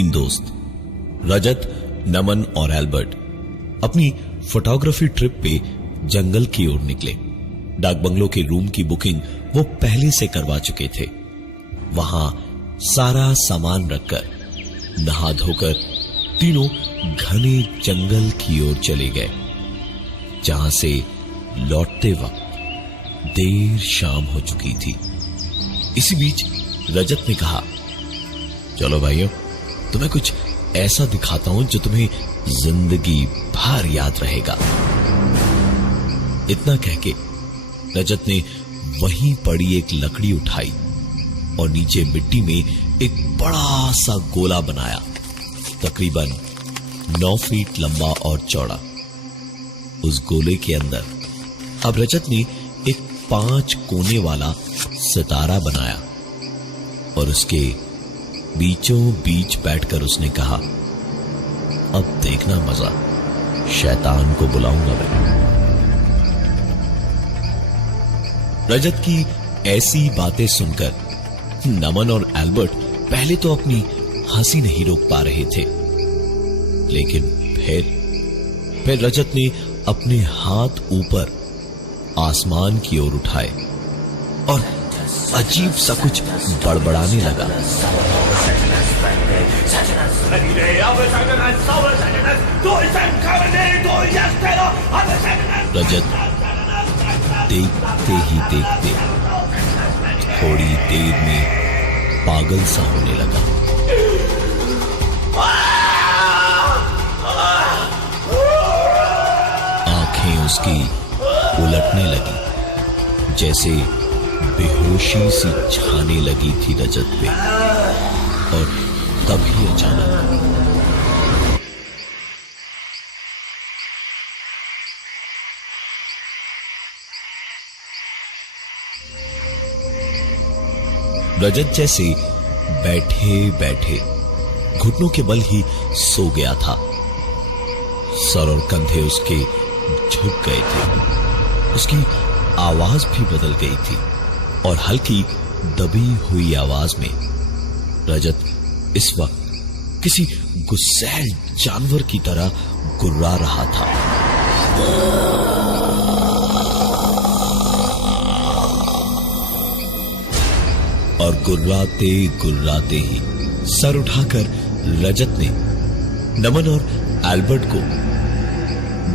तीन दोस्त रजत, नमन और एल्बर्ट अपनी फोटोग्राफी ट्रिप पे जंगल की ओर निकले। डाक बंगलो के रूम की बुकिंग वो पहले से करवा चुके थे। वहां सारा सामान रखकर नहा धोकर तीनों घने जंगल की ओर चले गए, जहां से लौटते वक्त देर शाम हो चुकी थी। इसी बीच रजत ने कहा, चलो भाइयों, तुम्हें कुछ ऐसा दिखाता हूं जो तुम्हें जिंदगी भर याद रहेगा। इतना कहके रजत ने वहीं पड़ी एक लकड़ी उठाई और नीचे मिट्टी में एक बड़ा सा गोला बनाया, तकरीबन 9 फीट लंबा और चौड़ा। उस गोले के अंदर अब रजत ने एक 5 कोने वाला सितारा बनाया और उसके बीचों बीच बैठकर उसने कहा, अब देखना मजा, शैतान को बुलाऊंगा मैं। रजत की ऐसी बातें सुनकर नमन और एल्बर्ट पहले तो अपनी हंसी नहीं रोक पा रहे थे, लेकिन फिर रजत ने अपने हाथ ऊपर आसमान की ओर उठाए और अजीब सा कुछ बड़बड़ाने लगा। रजत देखते ही देखते थोड़ी देर में पागल सा होने लगा। आंखें उसकी उलटने लगी, जैसे बेहोशी सी छाने लगी थी रजत पे। और तभी अचानक रजत जैसे बैठे बैठे घुटनों के बल ही सो गया था। सर और कंधे उसके झुक गए थे। उसकी आवाज भी बदल गई थी और हल्की दबी हुई आवाज में रजत इस वक्त किसी गुस्सैल जानवर की तरह गुर्रा रहा था। और गुर्राते गुर्राते ही सर उठाकर रजत ने नमन और एल्बर्ट को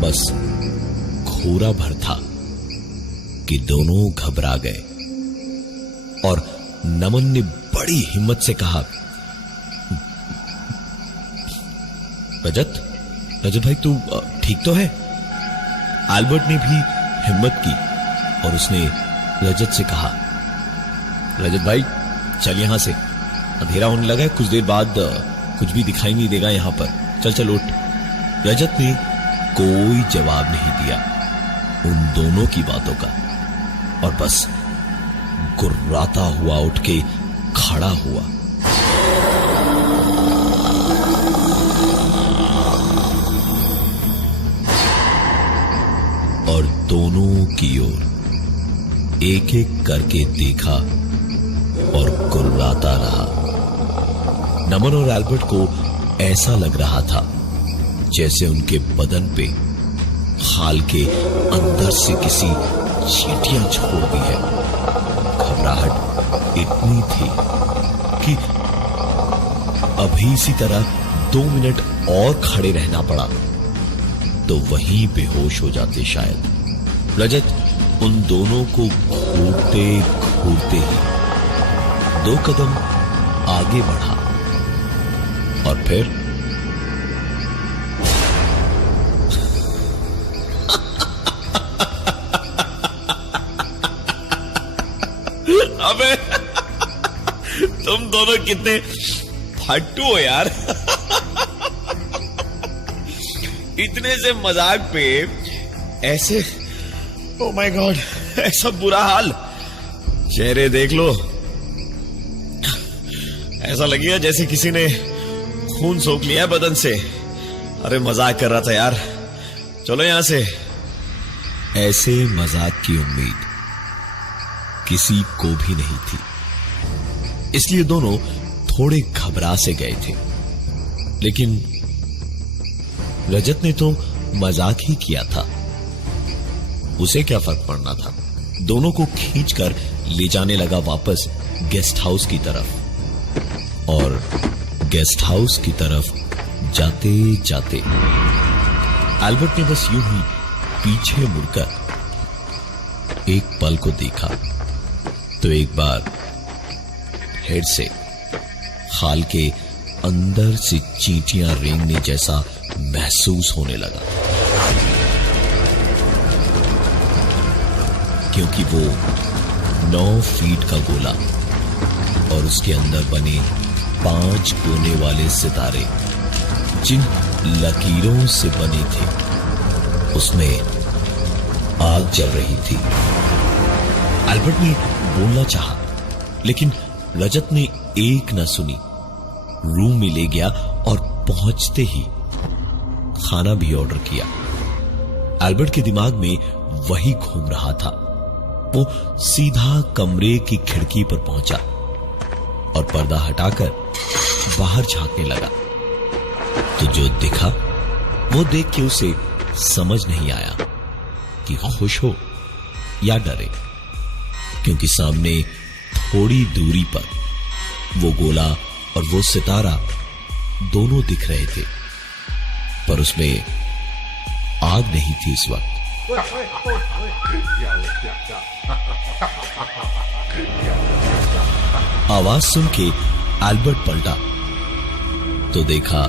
बस घूरा भर था कि दोनों घबरा गए। और नमन ने बड़ी हिम्मत से कहा, रजत भाई तू ठीक तो है? एल्बर्ट ने भी हिम्मत की और उसने रजत से कहा, रजत भाई चल यहां से, अंधेरा होने लगा है, कुछ देर बाद कुछ भी दिखाई नहीं देगा यहां पर, चल उठ। रजत ने कोई जवाब नहीं दिया उन दोनों की बातों का और बस गुर्राता हुआ उठ के खड़ा हुआ। और दोनों की ओर एक एक करके देखा और गुर्राता रहा। नमन और एल्बर्ट को ऐसा लग रहा था जैसे उनके बदन पे खाल के अंदर से किसी चींटियां छोड़ दी है। घबराहट इतनी थी कि अभी इसी तरह 2 मिनट और खड़े रहना पड़ा तो वहीं बेहोश हो जाते शायद। रजत उन दोनों को घूरते घूरते ही 2 कदम आगे बढ़ा और फिर अबे तुम दोनों कितने फट्टू हो यार। इतने से मजाक पे ऐसे, ओ माय गॉड, ऐसा बुरा हाल। चेहरे देख लो, ऐसा लगेगा जैसे किसी ने खून सोख लिया बदन से। अरे मजाक कर रहा था यार, चलो यहां से। ऐसे मजाक की उम्मीद किसी को भी नहीं थी, इसलिए दोनों थोड़े घबरा से गए थे। लेकिन रजत ने तो मजाक ही किया था। उसे क्या फर्क पड़ना था। दोनों को खींचकर ले जाने लगा वापस गेस्ट हाउस की तरफ। और गेस्ट हाउस की तरफ जाते जाते एल्बर्ट ने बस यूं ही पीछे मुड़कर एक पल को देखा तो एक बार हेड से खाल के अंदर से चींटियां रेंगने जैसा महसूस होने लगा, क्योंकि वो 9 फीट का गोला और उसके अंदर बने 5 कोने वाले सितारे जिन लकीरों से बने थे उसमें आग जल रही थी। एल्बर्ट ने बोलना चाहा, लेकिन रजत ने एक न सुनी। रूम में ले गया और पहुंचते ही खाना भी ऑर्डर किया। एल्बर्ट के दिमाग में वही घूम रहा था। वो सीधा कमरे की खिड़की पर पहुंचा और पर्दा हटाकर बाहर झांकने लगा। तो जो दिखा वो देख के उसे समझ नहीं आया कि खुश हो या डरे, क्योंकि सामने थोड़ी दूरी पर वो गोला और वो सितारा दोनों दिख रहे थे, पर उसमें आग नहीं थी इस वक्त। आवाज सुन के एल्बर्ट पलटा तो देखा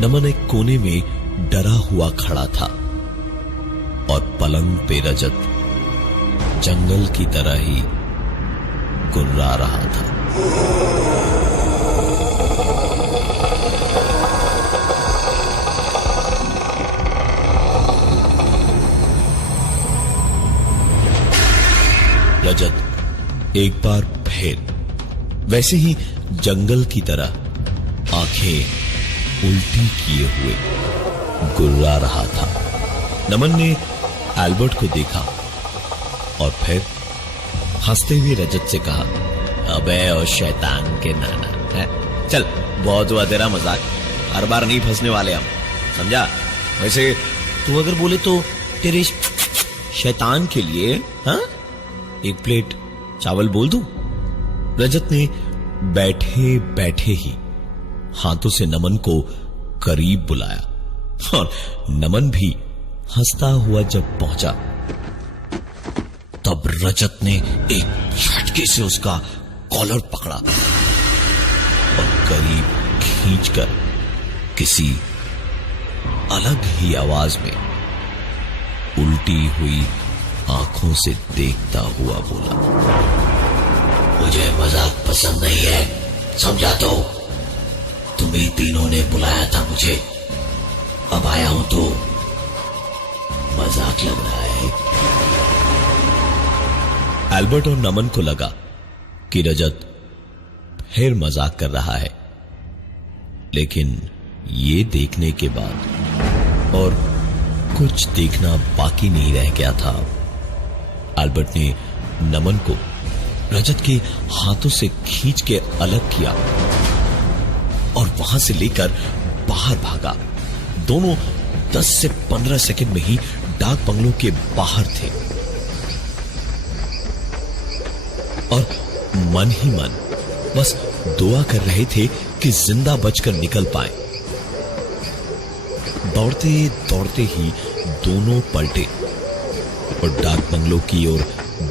नमन एक कोने में डरा हुआ खड़ा था और पलंग पे रजत जंगल की तरह ही गुर्रा रहा था। रजत एक बार फिर वैसे ही जंगल की तरह आंखें उल्टी किए हुए गुर्रा रहा था। नमन ने एल्बर्ट को देखा और फिर हंसते हुए रजत से कहा, अबे ओ शैतान के नाना है, चल बहुत हुआ तेरा मजाक, हर बार नहीं फंसने वाले हम, समझा। वैसे तू अगर बोले तो तेरे शैतान के लिए हाँ 1 प्लेट चावल बोल दूं। रजत ने बैठे बैठे ही हाथों से नमन को करीब बुलाया और नमन भी हंसता हुआ जब पहुंचा तब रजत ने एक झटके से उसका कॉलर पकड़ा और करीब खींचकर किसी अलग ही आवाज में उल्टी हुई आंखों से देखता हुआ बोला, मुझे मजाक पसंद नहीं है, समझा। तो तुम्हें तीनों ने बुलाया था मुझे, अब आया हूं तो मजाक लग रहा है। एल्बर्ट और नमन को लगा कि रजत फिर मजाक कर रहा है, लेकिन ये देखने के बाद और कुछ देखना बाकी नहीं रह गया था। एल्बर्ट ने नमन को रजत के हाथों से खींच के अलग किया और वहां से लेकर बाहर भागा। दोनों 10 से 15 सेकंड में ही डाक बंगलों के बाहर थे और मन ही मन बस दुआ कर रहे थे कि जिंदा बचकर निकल पाए। दौड़ते दौड़ते ही दोनों पलटे और डाक बंगलों की ओर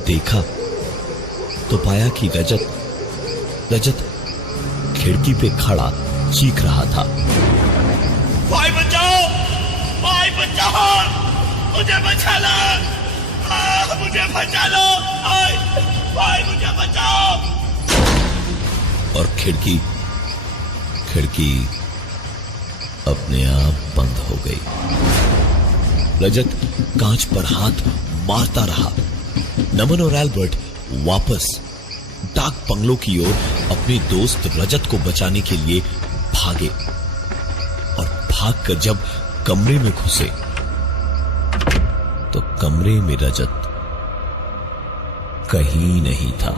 देखा तो पाया कि रजत खिड़की पे खड़ा चीख रहा था, भाई बचाओ, भाई बचाओ, मुझे बचा लो, मुझे बचा लो, भाई मुझे बचाओ। और खिड़की अपने आप बंद हो गई। रजत कांच पर हाथ मारता रहा। नमन और एल्बर्ट वापस डाक बंगलों की ओर अपने दोस्त रजत को बचाने के लिए भागे और भागकर जब कमरे में घुसे तो कमरे में रजत कहीं नहीं था।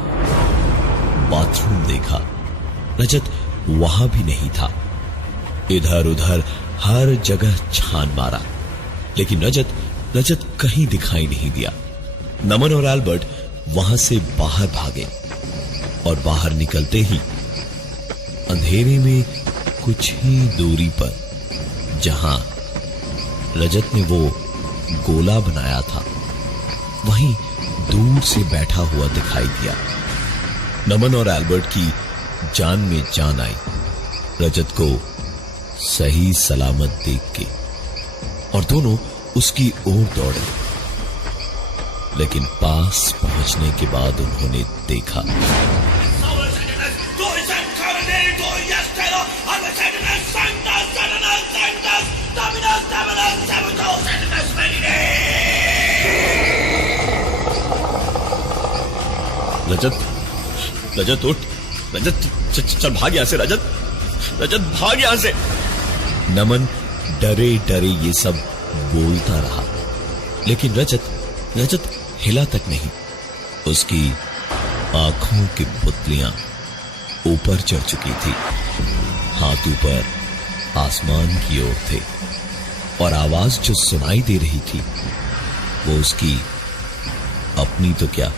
बाथरूम देखा, रजत वहां भी नहीं था। इधर उधर हर जगह छान मारा, लेकिन रजत कहीं दिखाई नहीं दिया। नमन और एल्बर्ट वहां से बाहर भागे और बाहर निकलते ही अंधेरे में कुछ ही दूरी पर जहां रजत ने वो गोला बनाया था, वहीं दूर से बैठा हुआ दिखाई दिया। नमन और एल्बर्ट की जान में जान आई रजत को सही सलामत देख के, और दोनों उसकी ओर दौड़े। लेकिन पास पहुंचने के बाद उन्होंने देखा रजत उठ, रजत चल भाग यहां से, रजत भाग यहां से। नमन डरे डरे ये सब बोलता रहा, लेकिन रजत हिला तक नहीं। उसकी आंखों की पुतलियां ऊपर चढ़ चुकी थी, हाथ ऊपर आसमान की ओर थे, और आवाज जो सुनाई दे रही थी वो उसकी अपनी तो क्या,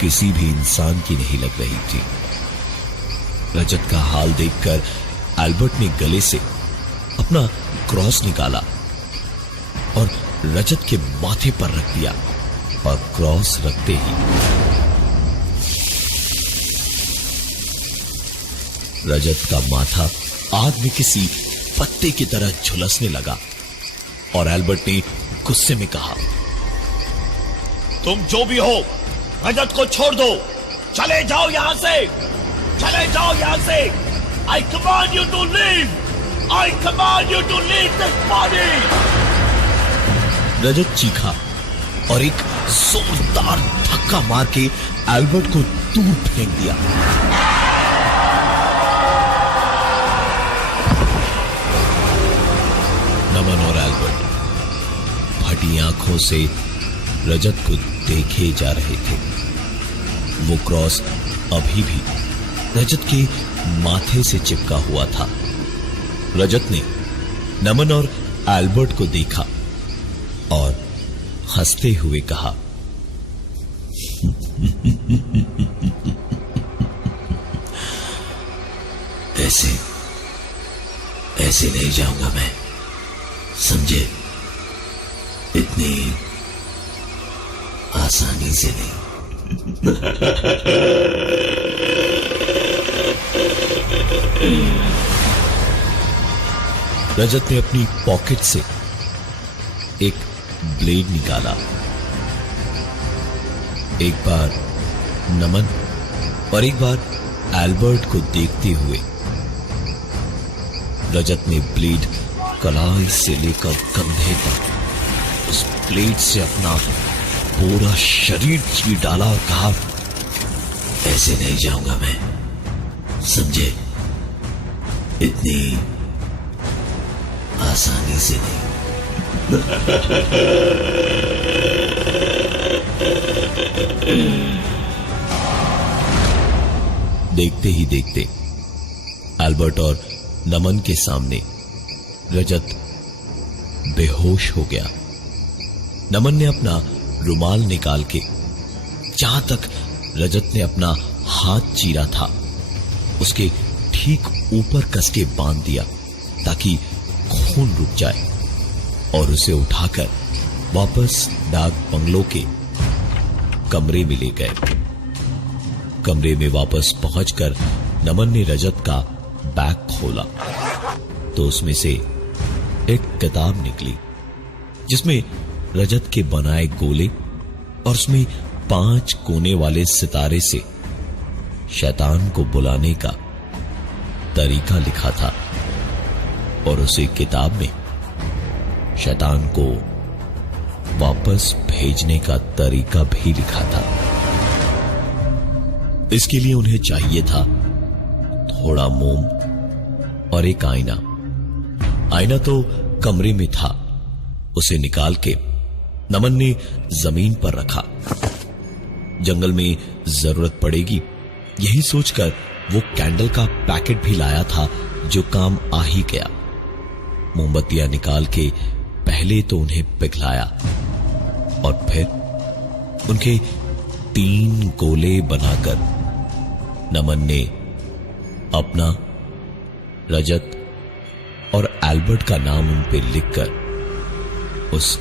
किसी भी इंसान की नहीं लग रही थी। रजत का हाल देखकर एल्बर्ट ने गले से अपना क्रॉस निकाला और रजत के माथे पर रख दिया, और क्रॉस रखते ही रजत का माथा आग में किसी पत्ते की तरह झुलसने लगा, और एल्बर्ट ने गुस्से में कहा, तुम जो भी हो रजत को छोड़ दो, चले जाओ यहां से, चले जाओ यहां से। I command you to leave, I command you to leave this body। रजत चीखा और एक जोरदार धक्का मार के एल्बर्ट को दूर फेंक दिया। नमन और एल्बर्ट फटी आंखों से रजत को देखे जा रहे थे। वो क्रॉस अभी भी रजत के माथे से चिपका हुआ था। रजत ने नमन और एल्बर्ट को देखा और हंसते हुए कहा, ऐसे नहीं जाऊंगा मैं, समझे? इतनी आसानी से नहीं। रजत ने अपनी पॉकेट से एक ब्लेड निकाला। एक बार नमन और एक बार एल्बर्ट को देखते हुए रजत ने ब्लेड कलाई से लेकर कंधे तक उस ब्लेड से अपना पूरा शरीर चीर डाला और कहा, ऐसे नहीं जाऊंगा मैं, समझे? इतनी आसानी से नहीं। देखते ही देखते एल्बर्ट और नमन के सामने रजत बेहोश हो गया। नमन ने अपना रुमाल निकाल के जहां तक रजत ने अपना हाथ चीरा था उसके ठीक ऊपर कसके बांध दिया ताकि खून रुक जाए, और उसे उठाकर वापस डाक बंगलो के कमरे में ले गए। कमरे में वापस पहुंचकर नमन ने रजत का बैग खोला तो उसमें से एक किताब निकली जिसमें रजत के बनाए गोले और उसमें 5 कोने वाले सितारे से शैतान को बुलाने का तरीका लिखा था, और उसी किताब में शैतान को वापस भेजने का तरीका भी लिखा था। इसके लिए उन्हें चाहिए था थोड़ा मोम और एक आईना। आईना तो कमरे में था, उसे निकाल के नमन ने जमीन पर रखा। जंगल में जरूरत पड़ेगी यही सोचकर वो कैंडल का पैकेट भी लाया था जो काम आ ही गया। मोमबत्तियां निकाल के पहले तो उन्हें पिघलाया और फिर उनके 3 गोले बनाकर नमन ने अपना, रजत और एल्बर्ट का नाम उन पे लिखकर उस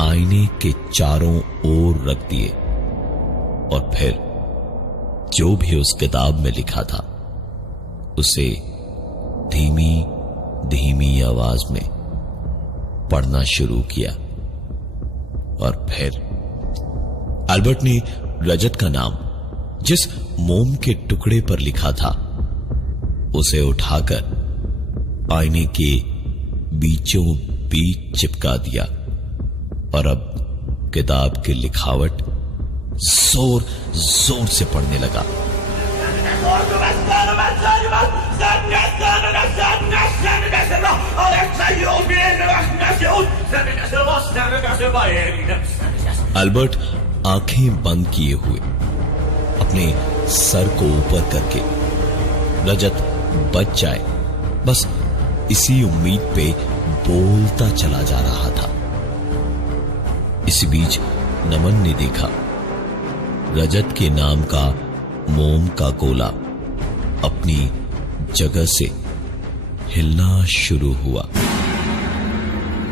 आईने के चारों ओर रख दिए और फिर जो भी उस किताब में लिखा था उसे धीमी धीमी आवाज में पढ़ना शुरू किया। और फिर एल्बर्ट ने रजत का नाम जिस मोम के टुकड़े पर लिखा था उसे उठाकर आईने के बीचों बीच चिपका दिया और अब किताब की लिखावट जोर जोर से पढ़ने लगा। एल्बर्ट आंखें बंद किए हुए अपने सर को ऊपर करके रजत बच जाए बस इसी उम्मीद पे बोलता चला जा रहा था। इसी बीच नमन ने देखा रजत के नाम का मोम का गोला अपनी जगह से हिलना शुरू हुआ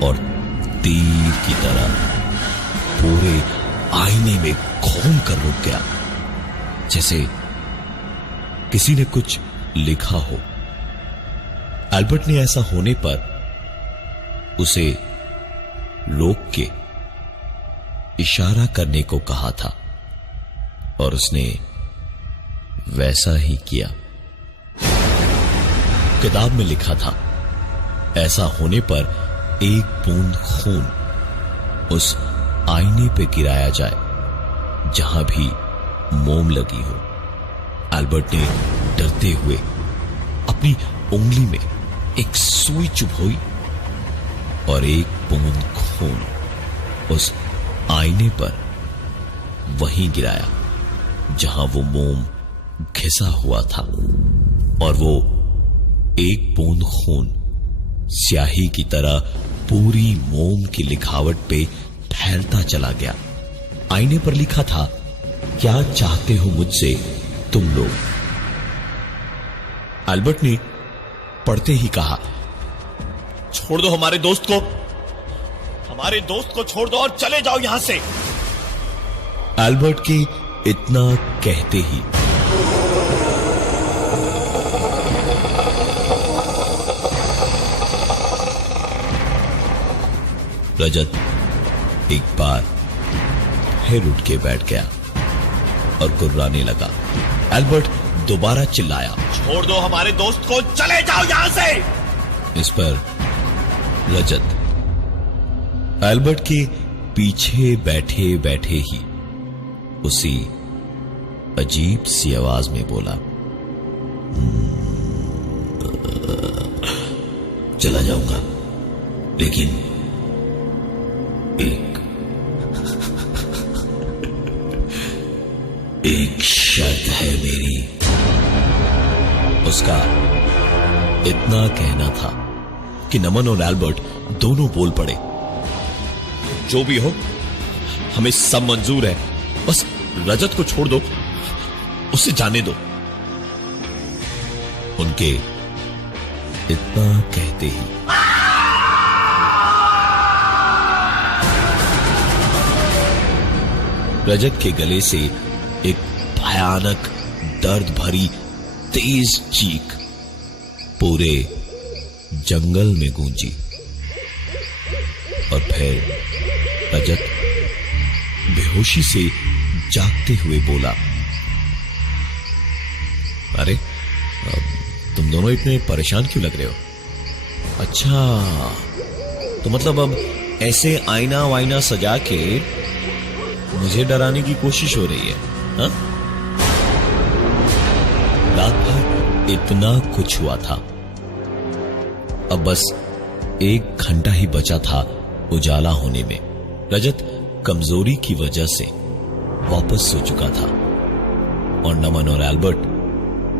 और तीर की तरह पूरे आईने में घूम कर रुक गया, जैसे किसी ने कुछ लिखा हो। एल्बर्ट ने ऐसा होने पर उसे रोक के इशारा करने को कहा था और उसने वैसा ही किया। किताब में लिखा था ऐसा होने पर एक बूंद खून उस आईने पे गिराया जाए जहां भी मोम लगी हो। एल्बर्ट ने डरते हुए अपनी उंगली में एक सुई चुभोई और एक बूंद खून उस आईने पर वहीं गिराया जहां वो मोम घिसा हुआ था और वो एक बूंद खून स्याही की तरह पूरी मोम की लिखावट पे फैलता चला गया। आईने पर लिखा था, क्या चाहते हो मुझसे तुम लोग। एल्बर्ट ने पढ़ते ही कहा, छोड़ दो हमारे दोस्त को छोड़ दो और चले जाओ यहां से। एल्बर्ट के इतना कहते ही रजत एक बार फिर उठ के बैठ गया और गुर्राने लगा। एल्बर्ट दोबारा चिल्लाया, छोड़ दो हमारे दोस्त को, चले जाओ यहां से। इस पर रजत एल्बर्ट के पीछे बैठे बैठे ही उसी अजीब सी आवाज में बोला, चला जाऊंगा लेकिन एक शर्त है मेरी। उसका इतना कहना था कि नमन और एल्बर्ट दोनों बोल पड़े, जो भी हो हमें सब मंजूर है, बस रजत को छोड़ दो, उसे जाने दो। उनके इतना कहते ही रजत के गले से एक भयानक दर्द भरी तेज चीख पूरे जंगल में गूंजी और फिर रजत बेहोशी से जागते हुए बोला, अरे तुम दोनों इतने परेशान क्यों लग रहे हो? अच्छा, तो मतलब अब ऐसे आईना वाइना सजा के मुझे डराने की कोशिश हो रही है, हाँ? रात भर इतना कुछ हुआ था, अब बस 1 घंटा ही बचा था उजाला होने में। रजत कमजोरी की वजह से वापस सो चुका था और नमन और एल्बर्ट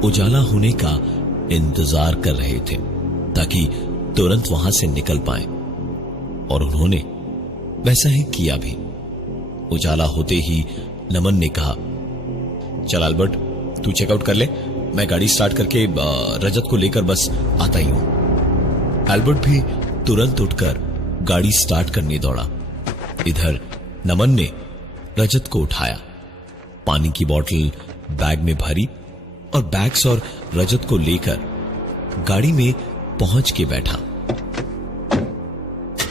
उजाला होने का इंतजार कर रहे थे ताकि तुरंत वहां से निकल पाए, और उन्होंने वैसा ही किया भी। उजाला होते ही नमन ने कहा, चल अल्बर्ट, तू चेकआउट कर ले, मैं गाड़ी स्टार्ट करके रजत को लेकर बस आता ही हूं। अल्बर्ट भी तुरंत उठकर गाड़ी स्टार्ट करने दौड़ा। इधर नमन ने रजत को उठाया, पानी की बोतल बैग में भरी और बैग्स और रजत को लेकर गाड़ी में पहुंच के बैठा।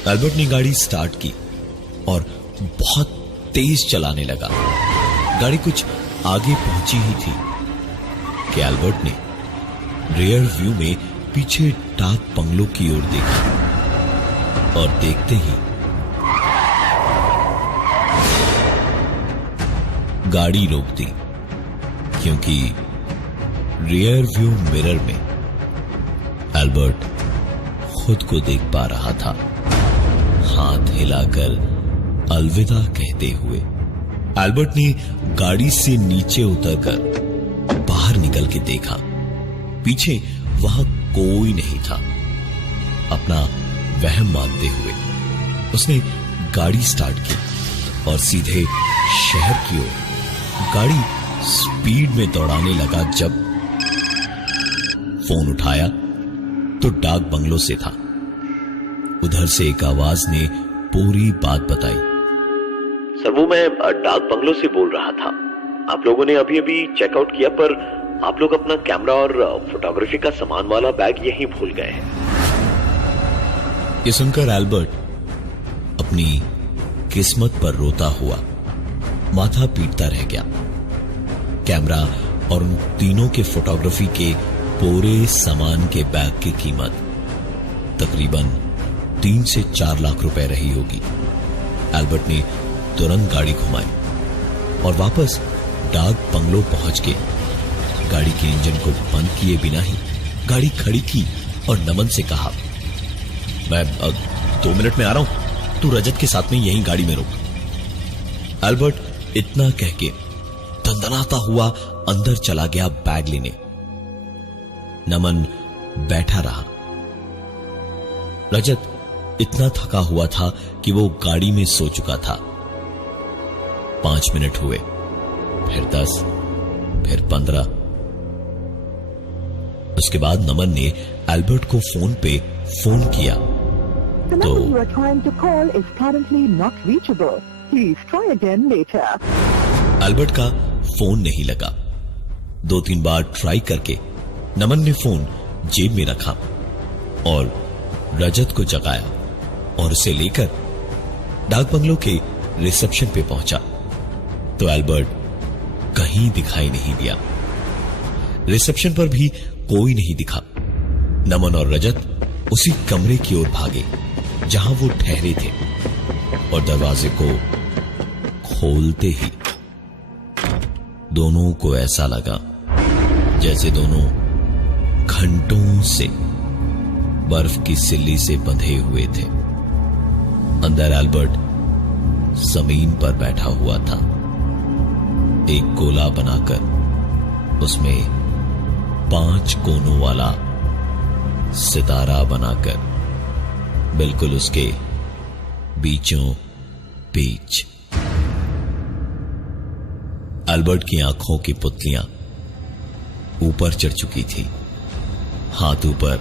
अल्बर्ट ने गाड़ी स्टार्ट की और बहुत तेज चलाने लगा। गाड़ी कुछ आगे पहुंची ही थी कि अल्बर्ट ने रियर व्यू में पीछे डाक बंगलों की ओर देखा और देखते ही गाड़ी रोक दी, क्योंकि रियर व्यू मिरर में अल्बर्ट खुद को देख पा रहा था, हाथ हिलाकर अलविदा कहते हुए। अल्बर्ट ने गाड़ी से नीचे उतरकर बाहर निकल के देखा, पीछे वहां कोई नहीं था। अपना वहम मानते हुए उसने गाड़ी स्टार्ट की और सीधे शहर की ओर गाड़ी स्पीड में दौड़ाने लगा। जब फोन उठाया तो डाक बंगलों से था। उधर से एक आवाज ने पूरी बात बताई। सर, वो मैं डाक बंगलों से बोल रहा था। आप लोगों ने अभी अभी चेकआउट किया, पर आप लोग अपना कैमरा और फोटोग्राफी का सामान वाला बैग यहीं भूल गए हैं। ये सुनकर अल्बर्ट अपनी किस्मत पर रोता हुआ माथा पीटता रह गया। कैमरा और उन तीनों के फोटोग्राफी के पूरे सामान के बैग की कीमत तकरीबन 3 से 4 लाख रुपए रही होगी। अल्बर्ट ने तुरंत गाड़ी घुमाई और वापस डाक बंगलो पहुंच के गाड़ी के इंजन को बंद किए बिना ही गाड़ी खड़ी की और नमन से कहा, मैं 2 मिनट में आ रहा हूं, तू रजत के साथ में यहीं गाड़ी में रुक। अल्बर्ट इतना कह के दंदनाता हुआ अंदर चला गया बैग लेने। नमन बैठा रहा। रजत इतना थका हुआ था कि वो गाड़ी में सो चुका था। 5 मिनट हुए, फिर 10, फिर 15। उसके बाद नमन ने अल्बर्ट को फोन पे फोन किया तो अल्बर्ट का फोन नहीं लगा। 2-3 बार ट्राई करके नमन ने फोन जेब में रखा और रजत को जगाया और उसे लेकर डाक बंगलों के रिसेप्शन पे पहुंचा तो अल्बर्ट कहीं दिखाई नहीं दिया। रिसेप्शन पर भी कोई नहीं दिखा। नमन और रजत उसी कमरे की ओर भागे जहां वो ठहरे थे और दरवाजे को खोलते ही दोनों को ऐसा लगा जैसे दोनों घंटों से बर्फ की सिल्ली से बंधे हुए थे। अंदर अल्बर्ट जमीन पर बैठा हुआ था, एक गोला बनाकर उसमें 5 कोनों वाला सितारा बनाकर बिल्कुल उसके बीचों बीच। अल्बर्ट की आंखों की पुतलियां ऊपर चढ़ चुकी थी, हाथ ऊपर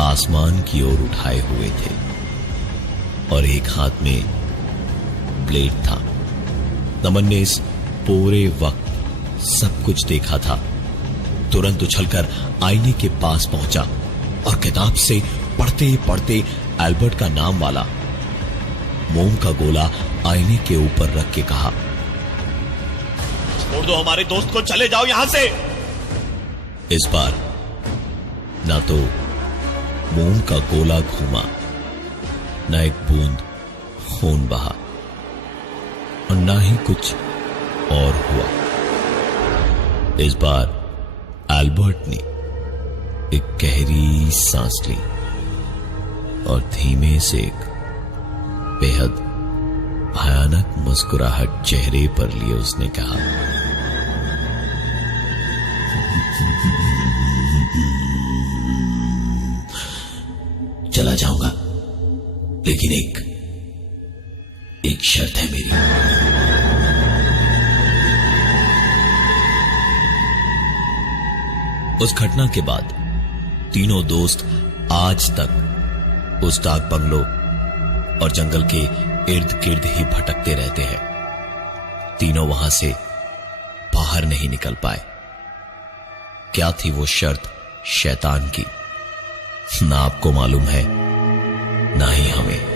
आसमान की ओर उठाए हुए थे और एक हाथ में ब्लेड था। नमन ने इस पूरे वक्त सब कुछ देखा था। तुरंत उछलकर आईने के पास पहुंचा और किताब से पढ़ते पढ़ते अल्बर्ट का नाम वाला मोम का गोला आईने के ऊपर रख के कहा, छोड़ दो हमारे दोस्त को, चले जाओ यहां से। इस बार ना तो मोम का गोला घूमा, ना एक बूंद खून बहा और ना ही कुछ और हुआ। इस बार अल्बर्ट ने एक गहरी सांस ली और धीमे से एक बेहद भयानक मुस्कुराहट चेहरे पर लिए उसने कहा, चला जाऊंगा, लेकिन एक शर्त है मेरी। उस घटना के बाद तीनों दोस्त आज तक उस डाक बंगलो और जंगल के इर्द गिर्द ही भटकते रहते हैं। तीनों वहां से बाहर नहीं निकल पाए। क्या थी वो शर्त शैतान की, ना आपको मालूम है, ना ही हमें।